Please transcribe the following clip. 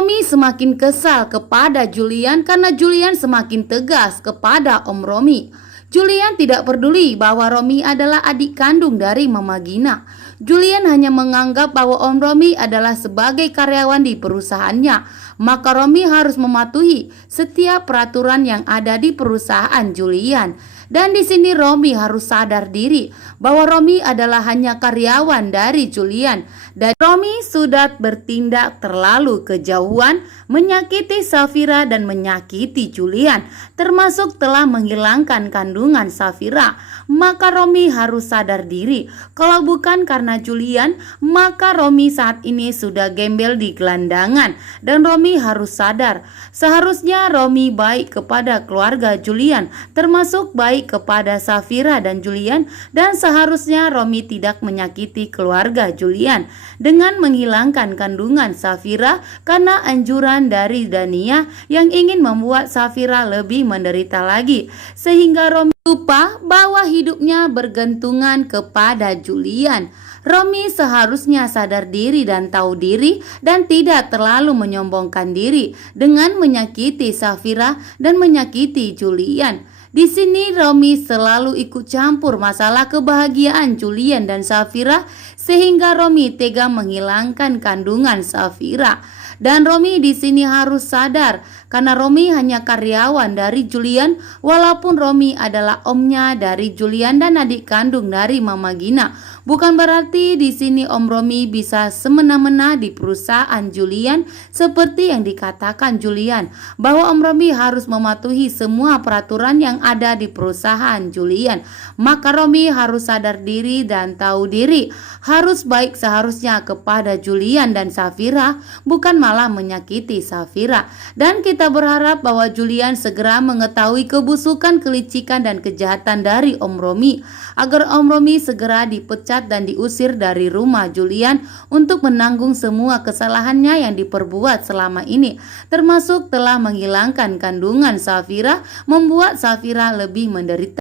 Romi semakin kesal kepada Julian karena Julian semakin tegas kepada Om Romi. Julian tidak peduli bahwa Romi adalah adik kandung dari Mama Gina. Julian hanya menganggap bahwa Om Romi adalah sebagai karyawan di perusahaannya. Maka Romi harus mematuhi setiap peraturan yang ada di perusahaan Julian. Dan di sini Romi harus sadar diri bahwa Romi adalah hanya karyawan dari Julian. Dan Romi sudah bertindak terlalu kejauhan, menyakiti Safira dan menyakiti Julian, termasuk telah menghilangkan kandungan Safira. Maka Romi harus sadar diri. Kalau bukan karena Julian, maka Romi saat ini sudah gembel di gelandangan. Dan Romi harus sadar, seharusnya Romi baik kepada keluarga Julian, termasuk baik kepada Safira dan Julian, dan seharusnya Romi tidak menyakiti keluarga Julian dengan menghilangkan kandungan Safira karena anjuran dari Dania yang ingin membuat Safira lebih menderita lagi, sehingga Romi lupa bahwa hidupnya bergantungan kepada Julian. Romi seharusnya sadar diri dan tahu diri dan tidak terlalu menyombongkan diri dengan menyakiti Safira dan menyakiti Julian. Di sini Romi selalu ikut campur masalah kebahagiaan Julian dan Safira sehingga Romi tega menghilangkan kandungan Safira. Dan Romi di sini harus sadar karena Romi hanya karyawan dari Julian, walaupun Romi adalah omnya dari Julian dan adik kandung dari Mama Gina. Bukan berarti di sini Om Romi bisa semena-mena di perusahaan Julian seperti yang dikatakan Julian, bahwa Om Romi harus mematuhi semua peraturan yang ada di perusahaan Julian. Maka Romi harus sadar diri dan tahu diri, harus baik seharusnya kepada Julian dan Safira, bukan malah menyakiti Safira. Dan kita berharap bahwa Julian segera mengetahui kebusukan, kelicikan dan kejahatan dari Om Romi, agar Om Romi segera dipecat dan diusir dari rumah Julian untuk menanggung semua kesalahannya yang diperbuat selama ini, termasuk telah menghilangkan kandungan Safira, membuat Safira lebih menderita.